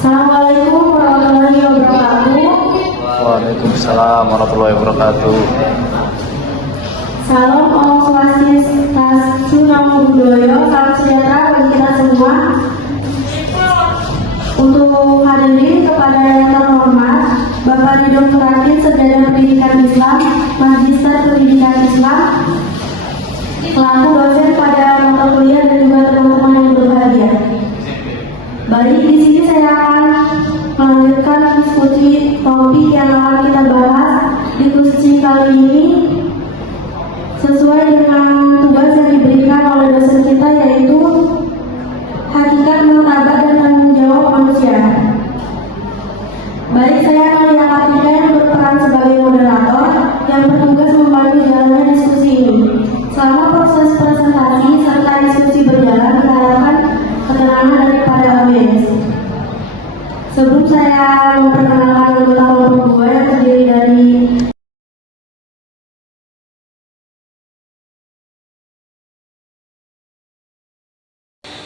Assalamualaikum warahmatullahi wabarakatuh. Waalaikumsalam warahmatullahi wabarakatuh. Salam Om Swastiastu, Namo Buddhaya, salam sejahtera bagi kita semua. Untuk hadirin kepada yang terhormat Bapak Ridho Muratin, Sarjana Pendidikan Islam, Magister Pendidikan Islam, selaku dosen pada mata kuliah dan juga teman-teman yang berbahagia. Baik, di sini saya akan melanjutkan diskusi topik yang akan kita bahas. Diskusi kali ini sesuai dengan tugas yang diberikan oleh dosen kita, yaitu hakikat, martabat, dan tanggung jawab manusia. Baik, saya Nalia Katika yang berperan sebagai moderator yang bertugas membantu jalannya diskusi ini. Selama proses presentasi serta diskusi berjalan, kita harapkan ketenangan daripada audiens. Sebelum saya memperkenalkan anggota kelompok 2 yang terdiri dari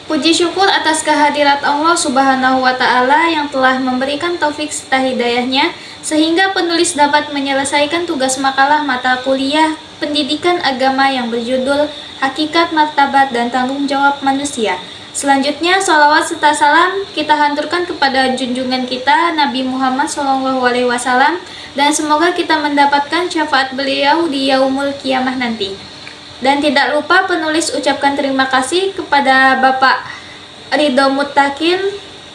puji syukur atas kehadirat Allah Subhanahu wa Ta'ala yang telah memberikan taufik serta hidayahnya sehingga penulis dapat menyelesaikan tugas makalah mata kuliah pendidikan agama yang berjudul Hakikat, Martabat, dan Tanggung Jawab Manusia. Selanjutnya, sholawat serta salam kita haturkan kepada junjungan kita Nabi Muhammad SAW, dan semoga kita mendapatkan syafaat beliau di yaumul kiamah nanti. Dan tidak lupa penulis ucapkan terima kasih kepada Bapak Ridho Mutakin,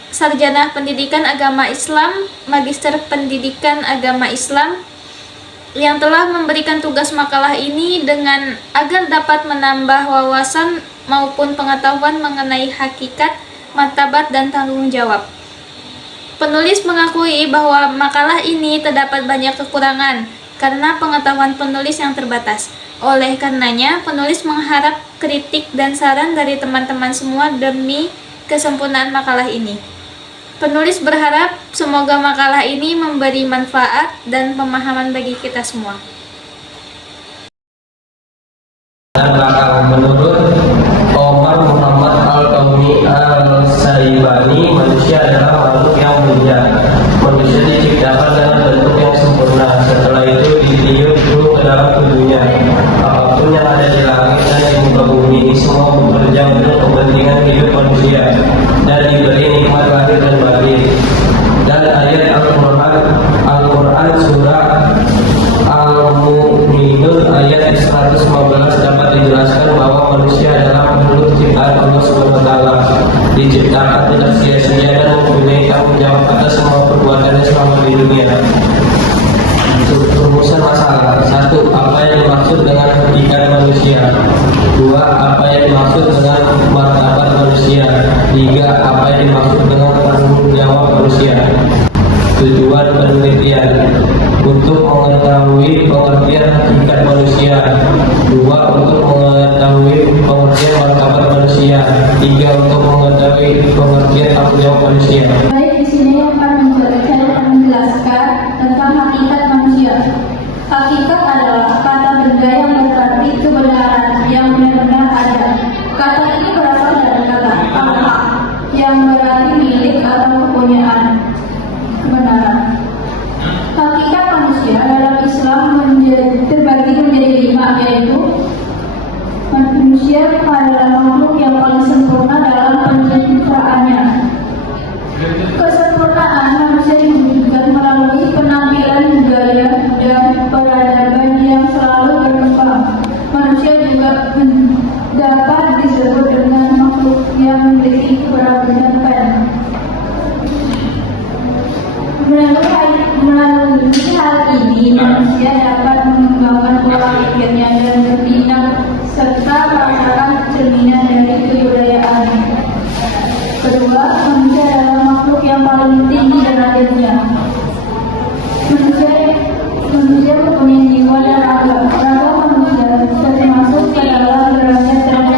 Sarjana Pendidikan Agama Islam, Magister Pendidikan Agama Islam, yang telah memberikan tugas makalah ini dengan agar dapat menambah wawasan maupun pengetahuan mengenai hakikat, martabat, dan tanggung jawab. Penulis mengakui bahwa makalah ini terdapat banyak kekurangan karena pengetahuan penulis yang terbatas. Oleh karenanya, penulis mengharap kritik dan saran dari teman-teman semua demi kesempurnaan makalah ini. Penulis berharap semoga makalah ini memberi manfaat dan pemahaman bagi kita semua. Menurut Omar Muhammad Al-Kauni Al-Saibani, manusia adalah makhluk yang mulia. Manusia diciptakan dengan bentuk yang sempurna. Setelah itu ditiup ke dalam tubuhnya. Apapun yang ada di langit dan di muka bumi ini semua bekerja untuk kepentingan hidup manusia dan diberi nikmat lahir dan batin. Dan ayat Al-Quran surah Al-Mu'minun ayat 115 dapat dijelaskan bahwa manusia adalah makhluk ciptaan Allah SWT, diciptakan tidak sia-sia dan mempunyai tanggung jawab atas semua perbuatannya selama di dunia. Rumusan masalah: 1. Apa yang dimaksud dengan hakikat manusia? 2. Apa yang dimaksud dengan martabat manusia? 3. Apa yang dimaksud dengan tanggung jawab manusia? Tujuan penelitian: untuk mengetahui pengertian hakikat manusia. 2. Untuk mengetahui pengertian martabat manusia. 3. Untuk mengetahui pengertian tanggung jawab manusia. Baik, di sini saya akan menjelaskan tentang hakikat manusia. Hakikat adalah kata benda yang berarti kebenaran yang benar-benar ada. Kata ini berasal dari kata hak yang berarti milik atau kepunyaan kebenaran. Hakikat manusia dalam Islam terbagi menjadi 5, yaitu manusia adalah makhluk yang paling sempurna dalam penciptaannya. Kesempurnaan manusia diwujudkan melalui penampilan budaya dan peradaban yang selalu berkembang. Manusia juga dapat disebut dengan makhluk yang memiliki keberagaman. Melalui hal ini, manusia dapat mengembangkan pola pikirnya dan bertindak serta merasakan cerminan dari kebudayaan. Kedua, manusia adalah makhluk yang paling tinggi derajatnya. Manusia mempunyai jiwa dan raga. Raga manusia termasuk ke dalam derajat yang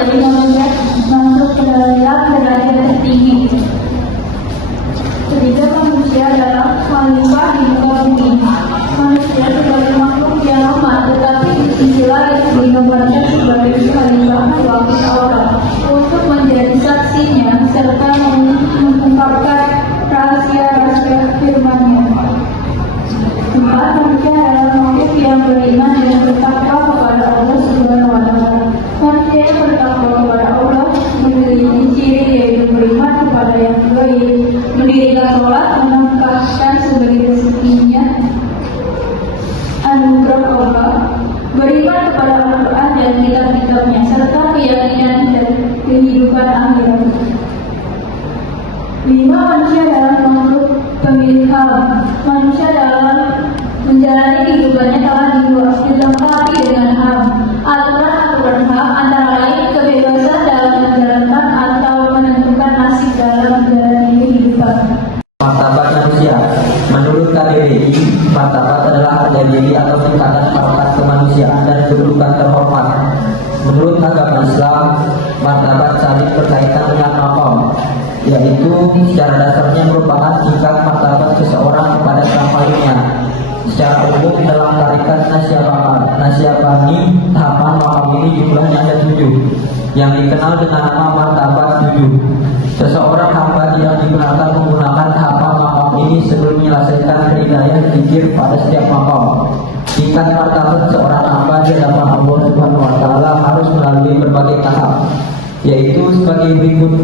dari manusia masuk ke dalam derajat tertinggi. Ketiga, manusia adalah khalifah di muka bumi. Manusia sebagai makhluk yang lemah, tetapi di sisi lain digambarkan sebagai khalifah suatu orang untuk menjadi saksinya serta mengungkapkan 5. Manusia dalam makhluk pemilik HAM. Manusia dalam menjalani kehidupannya telah dilengkapi dengan HAM. Aturan-aturan HAM antara lain kebebasan dalam menjalankan atau menentukan nasib dalam menjalani kehidupan. Martabat manusia. Menurut KBBI, martabat adalah harga diri atau tingkatan pangkat kemanusiaan dan kedudukan terhormat. Menurut agama Islam, martabat saling berkaitan dengan maqam, yaitu secara dasarnya merupakan tingkat martabat seseorang kepada sang paringnya. Secara umum dalam tarikat Nasyabani, tahapan maqam ini jumlahnya ada 7, yang dikenal dengan nama martabat 7. Seseorang hamba yang dibenarkan menggunakan tahapan maqam ini sebelum menyelesaikan hidayah zikir pada setiap maqam. Tingkat martabat seorang hamba di hadapan Allah Subhanahu wa taala harus melalui berbagai tahap, yaitu sebagai berikut: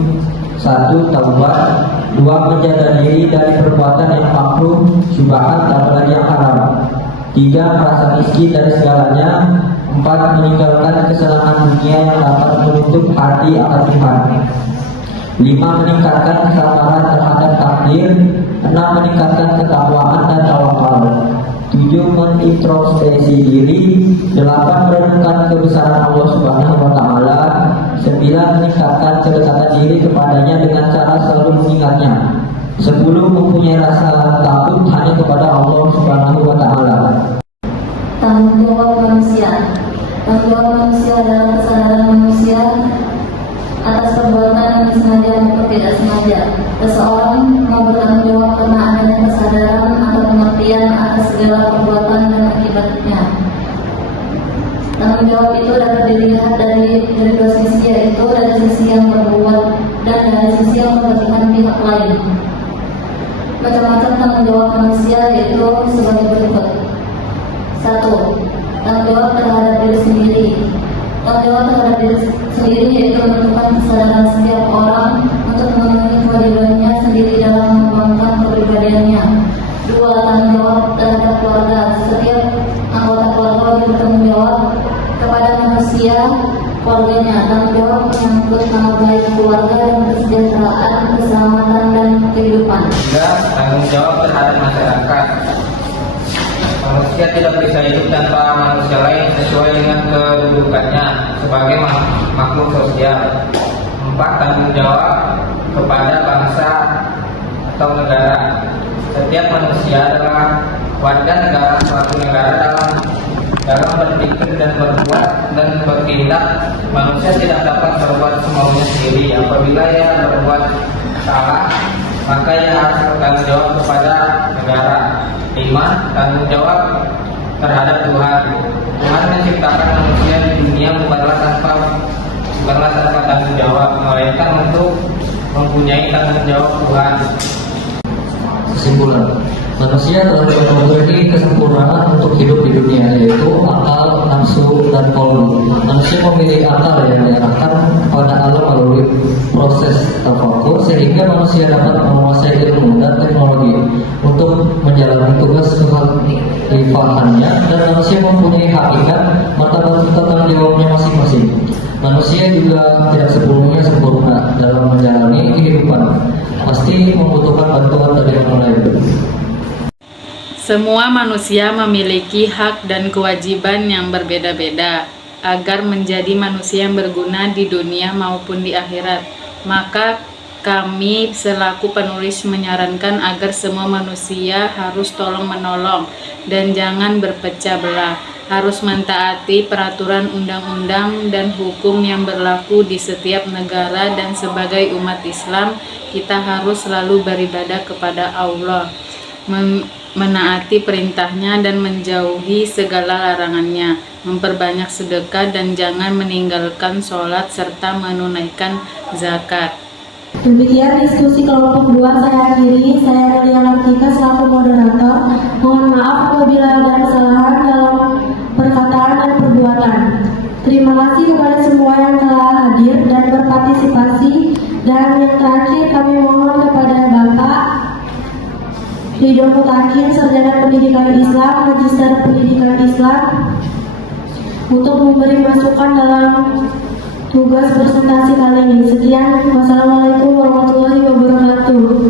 1. Taubat. 2. Menjaga diri dari perbuatan yang makruh, syubhat, dan yang haram. 3. Merasa miskin dari segalanya. 4. Meninggalkan kesenangan dunia yang dapat menutup hati akan Tuhan. 5. Meningkatkan kesabaran terhadap takdir. 6. Meningkatkan ketakwaan dan tawakal. 7. Mengintrospeksi diri. 8. Merenungkan kebesaran Allah Subhanahu wa taala. 9. Meningkatkan kedekatan diri kepadanya dengan cara selalu mengingatnya. 10. Mempunyai rasa takut hanya kepada Allah Subhanahu wa taala. Tanggung jawab manusia. Tanggung jawab manusia adalah kesadaran manusia atas perbuatan yang disengaja maupun tidak sengaja. Seseorang mau bertanggung jawab karena adanya kesadaran atau pengertian atas segala perbuatan dan akibatnya. Tanggung jawab itu dapat dilihat dari dua sisi, yaitu dari sisi yang berbuat dan dari sisi yang memperhatikan pihak lain. Macam-macam tanggung jawab manusia yaitu sebagai berikut. 1. Tanggung jawab terhadap diri sendiri. Tanggung jawab terhadap diri sendiri yaitu menentukan kesadaran setiap orang untuk memenuhi kewajibannya sendiri dalam mengembangkan kepribadiannya. 2. Tanggung jawab terhadap keluarga. Setiap anggota keluarga wajib bertanggung jawab kepada manusia keluarganya. Tanggung jawab menyangkut nama baik keluarga dan kesejahteraan, keselamatan, dan kehidupan. 3. Tanggung jawab terhadap masyarakat. Manusia tidak bisa hidup tanpa manusia lain sesuai dengan kedudukannya sebagai makhluk sosial. 4. Tanggung jawab kepada bangsa atau negara. Setiap manusia adalah warga negara suatu negara dalam berpikir dan berbuat dan bertindak. Manusia tidak dapat berbuat semaunya sendiri. Apabila ia berbuat salah, maka ia harus bertanggung jawab kepada negara. 5. Tanggung jawab terhadap Tuhan. Tuhan menciptakan manusia di dunia bukanlah tanpa tanggung jawab, melainkan untuk mempunyai tanggung jawab Tuhan. Kesimpulan, manusia telah diberi kesempurnaan untuk hidup di dunia, yaitu akal, nafsu, dan kolbu. Manusia memiliki akal yang diarahkan kepada Allah melalui proses tafakur, sehingga manusia dapat menguasai ilmu dan teknologi untuk menjalani tugas kekhalifahannya, dan manusia mempunyai hakikat martabat tentang jawabnya masing-masing. Manusia juga tidak sepenuhnya sempurna dalam menjalani kehidupan, pasti membutuhkan bantuan dari orang lain. Semua manusia memiliki hak dan kewajiban yang berbeda-beda agar menjadi manusia yang berguna di dunia maupun di akhirat. Maka kami selaku penulis menyarankan agar semua manusia harus tolong-menolong dan jangan berpecah belah, harus mentaati peraturan undang-undang dan hukum yang berlaku di setiap negara, dan sebagai umat Islam kita harus selalu beribadah kepada Allah, menaati perintahnya dan menjauhi segala larangannya, memperbanyak sedekah dan jangan meninggalkan sholat serta menunaikan zakat. Demikian diskusi kelompok 2 saya akhiri. Saya Delia Martika selaku moderator. Mohon maaf apabila ada kesalahan dalam perkataan dan perbuatan. Terima kasih kepada semua yang telah hadir dan berpartisipasi. Dan yang terakhir kami mohon kepada Bapak Ridho Mutakin, Sarjana Pendidikan Islam, Magister Pendidikan Islam, untuk memberi masukan dalam tugas presentasi kali ini. Sekian, wassalamualaikum warahmatullahi wabarakatuh.